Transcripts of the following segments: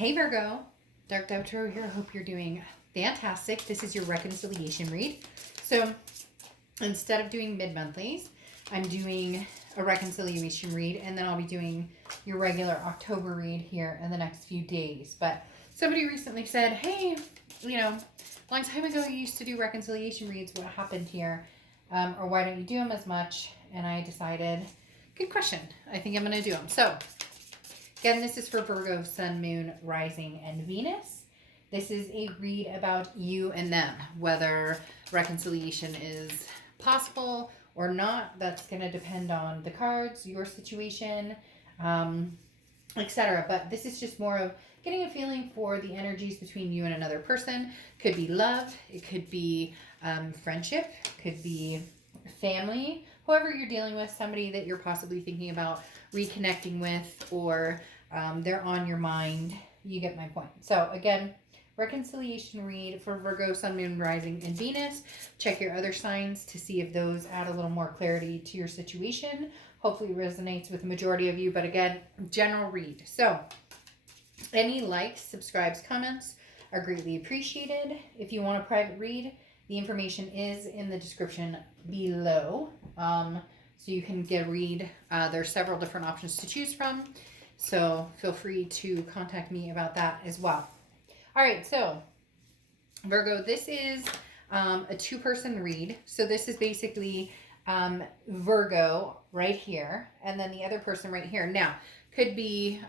Hey Virgo, Dark Dove Tarot here. I hope you're doing fantastic. This is your reconciliation read. So instead of doing mid-monthlies, I'm doing a reconciliation read, and then I'll be doing your regular October read here in the next few days. But somebody recently said, hey, a long time ago you used to do reconciliation reads. What happened here? Or why don't you do them as much? And I decided, good question. I think I'm going to do them. So again, this is for Virgo, Sun, Moon, Rising, and Venus. This is a read about you and them, whether reconciliation is possible or not. That's going to depend on the cards, your situation, etc. But this is just more of getting a feeling for the energies between you and another person. Could be love, it could be friendship, could be family, whoever you're dealing with, somebody that you're possibly thinking about reconnecting with, or they're on your mind. You get my point. So again, reconciliation read for Virgo, Sun, Moon, Rising, and Venus. Check your other signs to see if those add a little more clarity to your situation. Hopefully it resonates with the majority of you, but again, general read. So any likes, subscribes, comments are greatly appreciated. If you want a private read, the information is in the description below. So you can get a read. There's several different options to choose from. So feel free to contact me about that as well. All right, so Virgo, this is a two-person read. So this is basically Virgo right here, and then the other person right here. Now, could be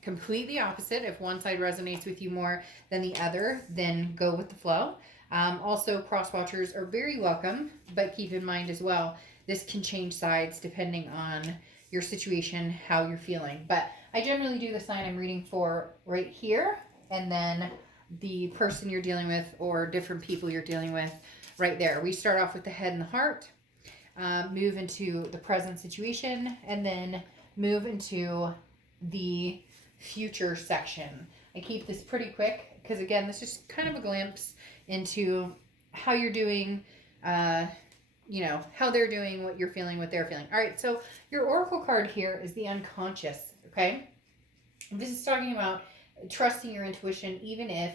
completely opposite. If one side resonates with you more than the other, then go with the flow. Also, cross-watchers are very welcome, but keep in mind as well, this can change sides depending on your situation, how you're feeling. But I generally do the sign I'm reading for right here, and then the person you're dealing with or different people you're dealing with right there. We start off with the head and the heart, move into the present situation, and then move into the future section. I keep this pretty quick because, again, this is kind of a glimpse into how you're doing, how they're doing, what you're feeling, what they're feeling. All right, so your oracle card here is the unconscious, okay? This is talking about trusting your intuition, even if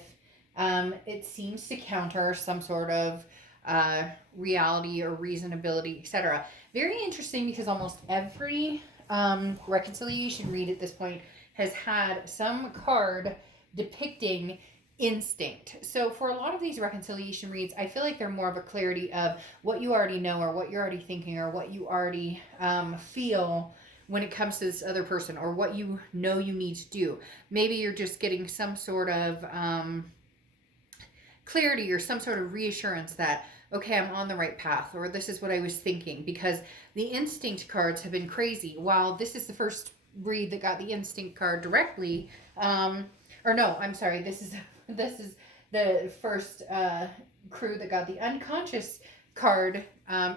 it seems to counter some sort of reality or reasonability, etc. Very interesting, because almost every reconciliation read at this point has had some card depicting instinct. So for a lot of these reconciliation reads, I feel like they're more of a clarity of what you already know, or what you're already thinking, or what you already feel when it comes to this other person, or what you know you need to do. Maybe you're just getting some sort of clarity or some sort of reassurance that, okay, I'm on the right path, or this is what I was thinking, because the instinct cards have been crazy. While this is the first read that got the instinct card directly, or no, I'm sorry, this is the first crew that got the unconscious card.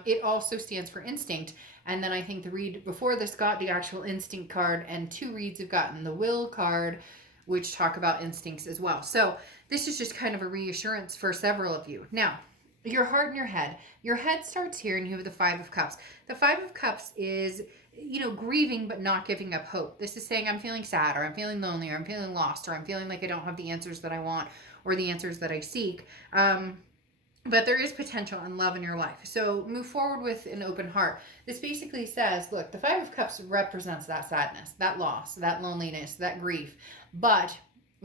It also stands for instinct. And then I think the read before this got the actual instinct card, and two reads have gotten the will card, which talk about instincts as well. So this is just kind of a reassurance for several of you. Now, your heart and your head. Your head starts here, and you have the Five of Cups. The Five of Cups is, grieving but not giving up hope. This is saying I'm feeling sad, or I'm feeling lonely, or I'm feeling lost, or I'm feeling like I don't have the answers that I want, or the answers that I seek. But there is potential and love in your life. So move forward with an open heart. This basically says, look, the Five of Cups represents that sadness, that loss, that loneliness, that grief. But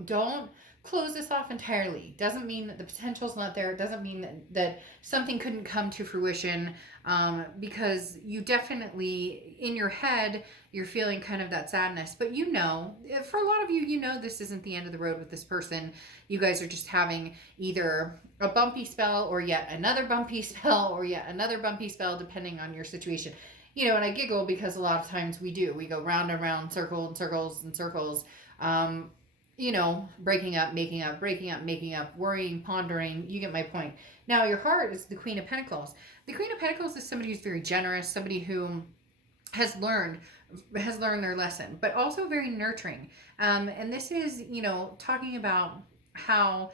don't close this off entirely. Doesn't mean that the potential's not there. It doesn't mean that something couldn't come to fruition, because you definitely, in your head, you're feeling kind of that sadness. But for a lot of you, this isn't the end of the road with this person. You guys are just having either a bumpy spell, or yet another bumpy spell, or yet another bumpy spell, depending on your situation. And I giggle because a lot of times we go round and round, circles and circles. Breaking up, making up, breaking up, making up, worrying, pondering. You get my point. Now, your heart is the Queen of Pentacles. The Queen of Pentacles is somebody who's very generous, somebody who has learned their lesson, but also very nurturing. And this is, talking about how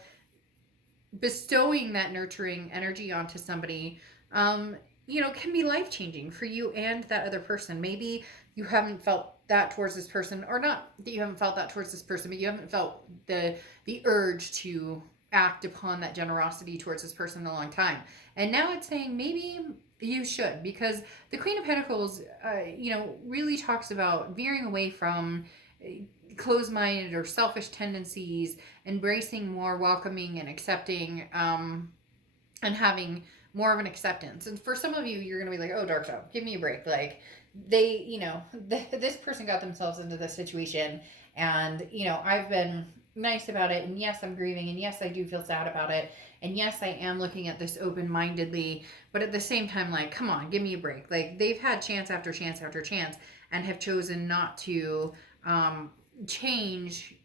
bestowing that nurturing energy onto somebody, can be life-changing for you and that other person. Maybe you haven't felt that towards this person, or not that you haven't felt that towards this person, but you haven't felt the urge to act upon that generosity towards this person in a long time. And now it's saying maybe you should, because the Queen of Pentacles, really talks about veering away from closed-minded or selfish tendencies, embracing more welcoming and accepting, and having more of an acceptance. And for some of you, you're going to be like, oh, Dark Dove, give me a break. Like, this person got themselves into this situation, and, I've been nice about it, and yes, I'm grieving, and yes, I do feel sad about it, and yes, I am looking at this open-mindedly, but at the same time, like, come on, give me a break. Like, they've had chance after chance after chance, and have chosen not to change,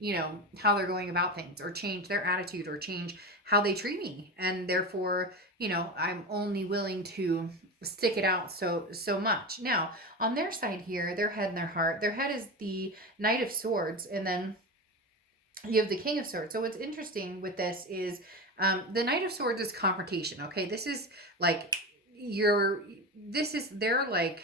how they're going about things, or change their attitude, or change how they treat me. And therefore, I'm only willing to stick it out so much. Now, on their side here, their head and their heart, their head is the Knight of Swords, and then you have the King of Swords. So what's interesting with this is the Knight of Swords is confrontation. Okay, this is like they're like,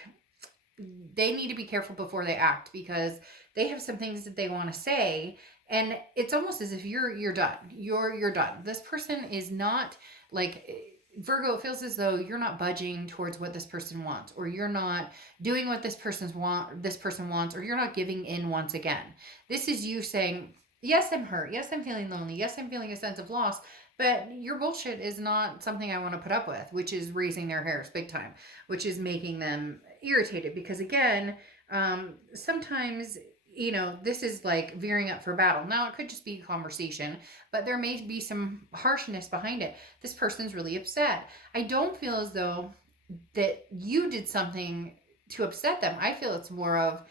they need to be careful before they act, because they have some things that they want to say, and it's almost as if you're done. You're done. This person is not, like, Virgo, it feels as though you're not budging towards what this person wants, or you're not doing what this person wants, or you're not giving in once again. This is you saying, yes, I'm hurt. Yes, I'm feeling lonely. Yes, I'm feeling a sense of loss. But your bullshit is not something I want to put up with, which is raising their hairs big time, which is making them irritated. Because again, sometimes, this is like veering up for battle. Now, it could just be a conversation, but there may be some harshness behind it. This person's really upset. I don't feel as though that you did something to upset them. I feel it's more of,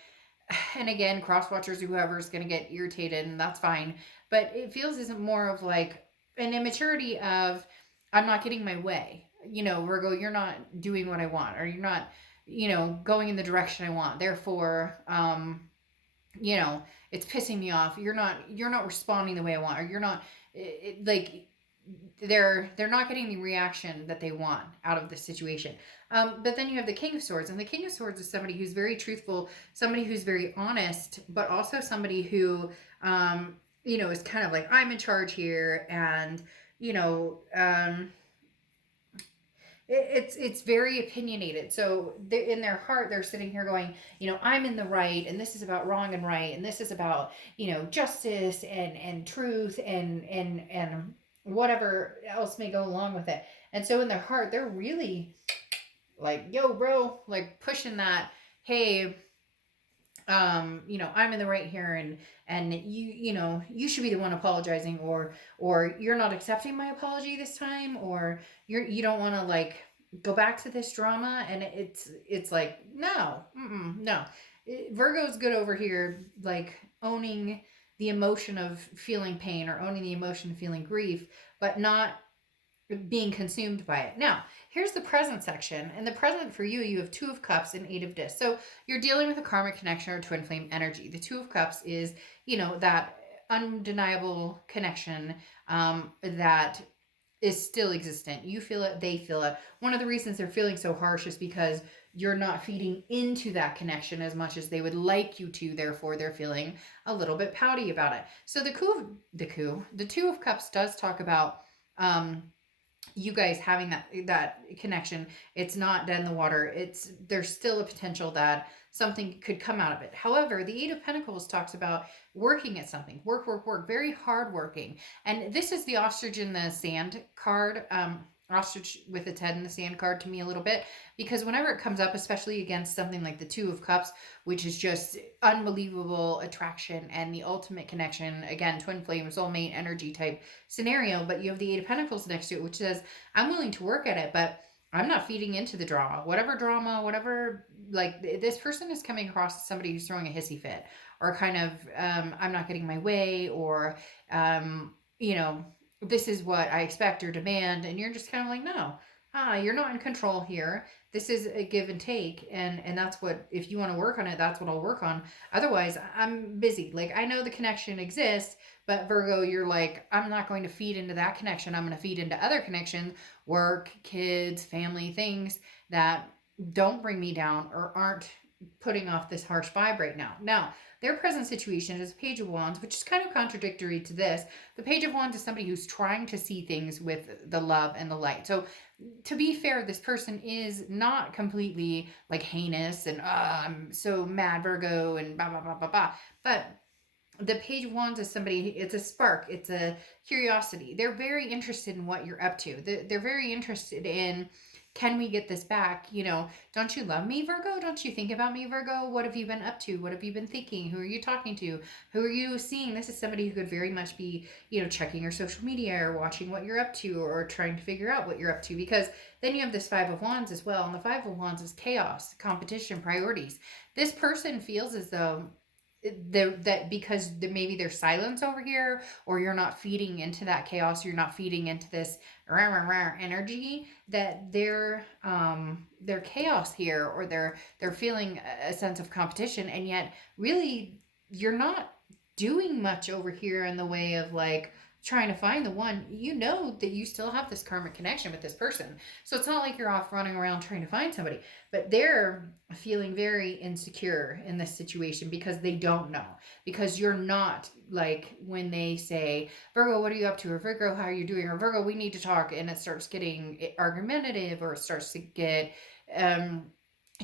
and again, cross watchers, whoever's going to get irritated, and that's fine. But it feels as more of like an immaturity of, I'm not getting my way. Virgo, you're not doing what I want, or you're not, going in the direction I want. Therefore, it's pissing me off. You're not responding the way I want, or you're not, like, they're not getting the reaction that they want out of this situation. But then you have the King of Swords, and the King of Swords is somebody who's very truthful, somebody who's very honest, but also somebody who, is kind of like, I'm in charge here, and, it's very opinionated. So in their heart, they're sitting here going, I'm in the right, and this is about wrong and right, and this is about, justice and truth and whatever else may go along with it. And so in their heart, they're really like, yo, bro, like pushing that, hey, I'm in the right here, and you should be the one apologizing, or you're not accepting my apology this time, or you don't want to, like, go back to this drama. And it's like, no, no. Virgo's good over here, like, owning the emotion of feeling pain, or owning the emotion of feeling grief, but not being consumed by it. Now, here's the present section. And the present for you have Two of Cups and Eight of Discs. So you're dealing with a karmic connection or twin flame energy. The Two of Cups is, that undeniable connection that is still existent. You feel it, they feel it. One of the reasons they're feeling so harsh is because you're not feeding into that connection as much as they would like you to. Therefore, they're feeling a little bit pouty about it. So the Two of Cups does talk about you guys having that connection. It's not dead in the water. There's still a potential that something could come out of it. However, the Eight of Pentacles talks about working at something, work, very hard working. And this is the ostrich in the sand card, ostrich with its head in the sand card to me a little bit, because whenever it comes up, especially against something like the Two of Cups, which is just unbelievable attraction and the ultimate connection, again, twin flame, soulmate energy type scenario, but you have the Eight of Pentacles next to it, which says, I'm willing to work at it, but I'm not feeding into the drama, whatever, like, this person is coming across as somebody who's throwing a hissy fit, or kind of, I'm not getting my way, or, this is what I expect or demand. And you're just kind of like, no, you're not in control here. This is a give and take. And that's what, if you want to work on it, that's what I'll work on. Otherwise, I'm busy. Like, I know the connection exists, but Virgo, you're like, I'm not going to feed into that connection. I'm going to feed into other connections, work, kids, family, things that don't bring me down, or aren't putting off this harsh vibe right now. Now, their present situation is a Page of Wands, which is kind of contradictory to this. The Page of Wands is somebody who's trying to see things with the love and the light. So, to be fair, this person is not completely like heinous and I'm so mad, Virgo, and blah, blah, blah, blah, blah. But the Page of Wands is somebody, it's a spark, it's a curiosity. They're very interested in what you're up to. They're very interested in, can we get this back? You know, don't you love me, Virgo? Don't you think about me, Virgo? What have you been up to? What have you been thinking? Who are you talking to? Who are you seeing? This is somebody who could very much be, you know, checking your social media or watching what you're up to or trying to figure out what you're up to, because then you have this Five of Wands as well. And the Five of Wands is chaos, competition, priorities. This person feels as though that because maybe there's silence over here, or you're not feeding into that chaos, you're not feeding into this rah, rah, rah energy, that they're chaos here, or they're feeling a sense of competition, and yet really you're not doing much over here in the way of like trying to find the one. You know that you still have this karmic connection with this person, so it's not like you're off running around trying to find somebody, but they're feeling very insecure in this situation because they don't know, because you're not like when they say, Virgo, what are you up to, or Virgo, how are you doing, or Virgo, we need to talk, and it starts getting argumentative, or it starts to get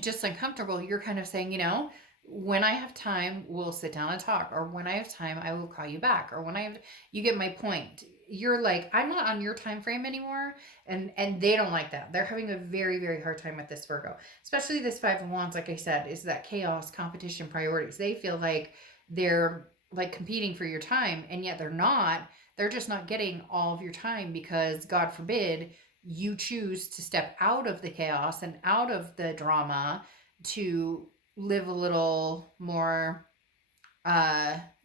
just uncomfortable. You're kind of saying, you know, when I have time, we'll sit down and talk, or when I have time, I will call you back, or when I have, you get my point. You're like, I'm not on your time frame anymore, and they don't like that. They're having a very, very hard time with this Virgo, especially this Five of Wands. Like I said, is that chaos, competition, priorities. They feel like they're like competing for your time, and yet they're not. They're just not getting all of your time because, God forbid, you choose to step out of the chaos and out of the drama to live a little more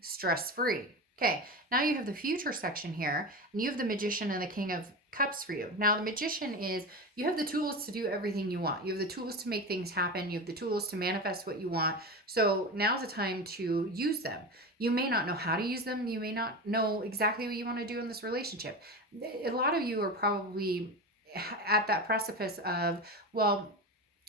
stress free. Okay, now you have the future section here, and you have the Magician and the King of Cups for you. Now, the Magician is, you have the tools to do everything you want. You have the tools to make things happen. You have the tools to manifest what you want. So now's the time to use them. You may not know how to use them. You may not know exactly what you want to do in this relationship. A lot of you are probably at that precipice of, well,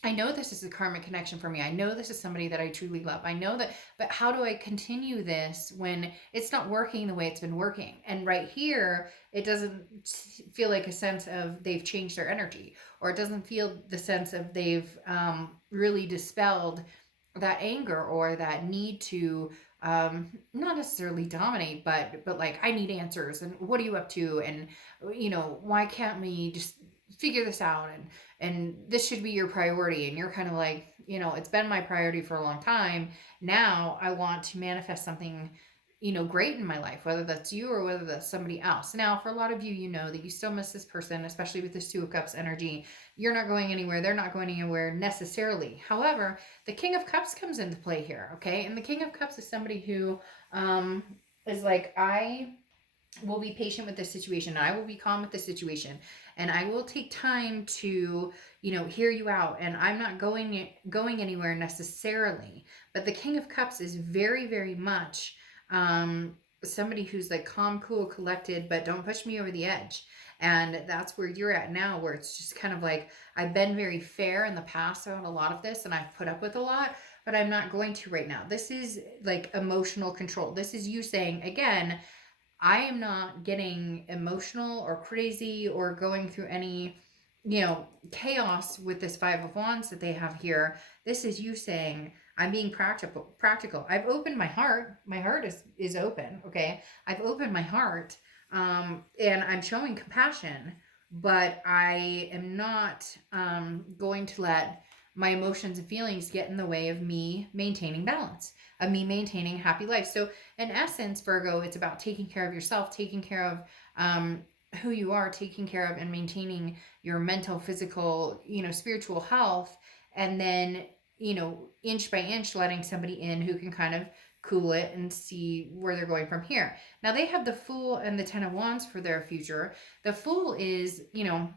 I know this is a karmic connection for me. I know this is somebody that I truly love. I know that, but how do I continue this when it's not working the way it's been working? And right here, it doesn't feel like a sense of they've changed their energy, or it doesn't feel the sense of they've really dispelled that anger or that need to not necessarily dominate, but like, I need answers, and what are you up to, and you know, why can't we just figure this out, and this should be your priority, and you're kind of like, you know, it's been my priority for a long time. Now I want to manifest something, you know, great in my life, whether that's you or whether that's somebody else. Now, for a lot of you, you know that you still miss this person, especially with this Two of Cups energy. You're not going anywhere. They're not going anywhere necessarily. However, the King of Cups comes into play here, okay? And the King of Cups is somebody who is like, I will be patient with this situation. I will be calm with this situation, and I will take time to, you know, hear you out. And I'm not going anywhere necessarily. But the King of Cups is very, very much somebody who's like calm, cool, collected, but don't push me over the edge. And that's where you're at now, where it's just kind of like, I've been very fair in the past on a lot of this, and I've put up with a lot, but I'm not going to right now. This is like emotional control. This is you saying, again, I am not getting emotional or crazy or going through any, you know, chaos with this Five of Wands that they have here. This is you saying, I'm being practical. I've opened my heart. My heart is open. Okay. I've opened my heart. And I'm showing compassion, but I am not, going to let my emotions and feelings get in the way of me maintaining balance, of me maintaining a happy life. So in essence, Virgo, it's about taking care of yourself, taking care of who you are, taking care of and maintaining your mental, physical, you know, spiritual health. And then, you know, inch by inch, letting somebody in who can kind of cool it and see where they're going from here. Now they have the Fool and the Ten of Wands for their future. The Fool is, you know,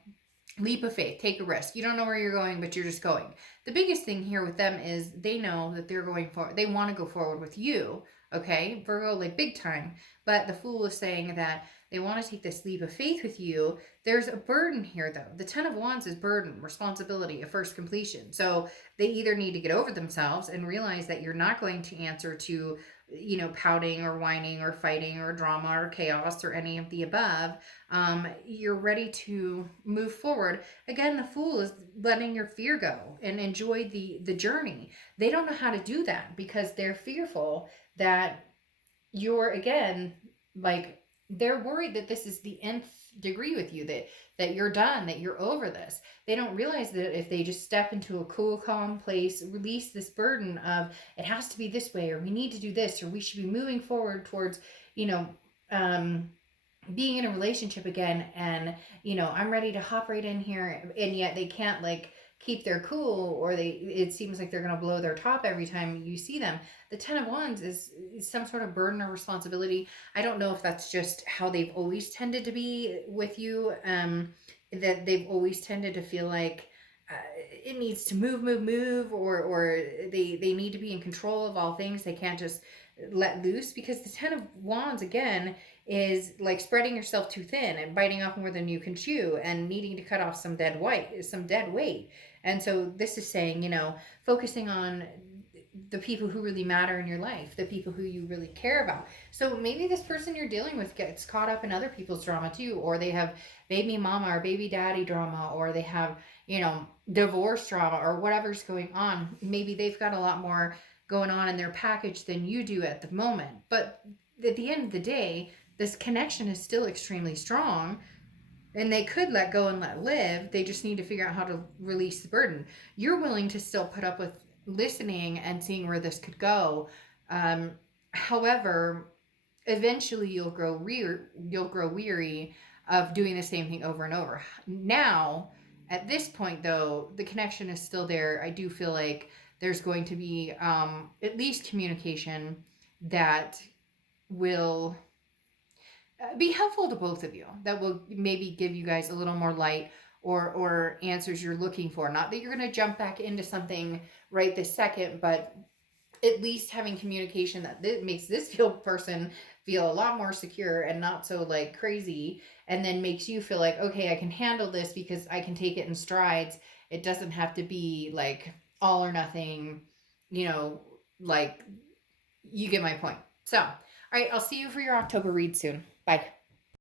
leap of faith, take a risk. You don't know where you're going, but you're just going. The biggest thing here with them is they know that they're going forward. They want to go forward with you, Okay, Virgo, like big time. But the Fool is saying that they want to take this leap of faith with you. There's a burden here, though. The Ten of Wands is burden, responsibility, a first completion. So they either need to get over themselves and realize that you're not going to answer to, pouting or whining or fighting or drama or chaos or any of the above. You're ready to move forward. Again, the Fool is letting your fear go and enjoy the journey. They don't know how to do that because they're fearful that you're, again, like, they're worried that this is the nth degree with you, that you're done, that you're over this. They don't realize that if they just step into a cool, calm place, release this burden of it has to be this way, or we need to do this, or we should be moving forward towards, being in a relationship again, and I'm ready to hop right in here, and yet they can't, like, keep their cool, or it seems like they're going to blow their top every time you see them. The Ten of Wands is some sort of burden or responsibility. I don't know if that's just how they've always tended to be with you, that they've always tended to feel like it needs to move, or they need to be in control of all things. They can't just let loose, because the Ten of Wands, again, is like spreading yourself too thin and biting off more than you can chew and needing to cut off some dead weight. And so this is saying, focusing on the people who really matter in your life, the people who you really care about. So maybe this person you're dealing with gets caught up in other people's drama too, or they have baby mama or baby daddy drama, or they have, divorce drama, or whatever's going on. Maybe they've got a lot more going on in their package than you do at the moment. But at the end of the day, this connection is still extremely strong, and they could let go and let live. They just need to figure out how to release the burden. You're willing to still put up with listening and seeing where this could go. However, eventually you'll grow weary of doing the same thing over and over. Now, at this point, though, the connection is still there. I do feel like there's going to be at least communication that will be helpful to both of you, that will maybe give you guys a little more light, or answers you're looking for. Not that you're going to jump back into something right this second, but at least having communication that makes this person feel a lot more secure and not so like crazy, and then makes you feel like, okay, I can handle this because I can take it in strides. It doesn't have to be like all or nothing, like, you get my point. So, all right, I'll see you for your October read soon. Bye.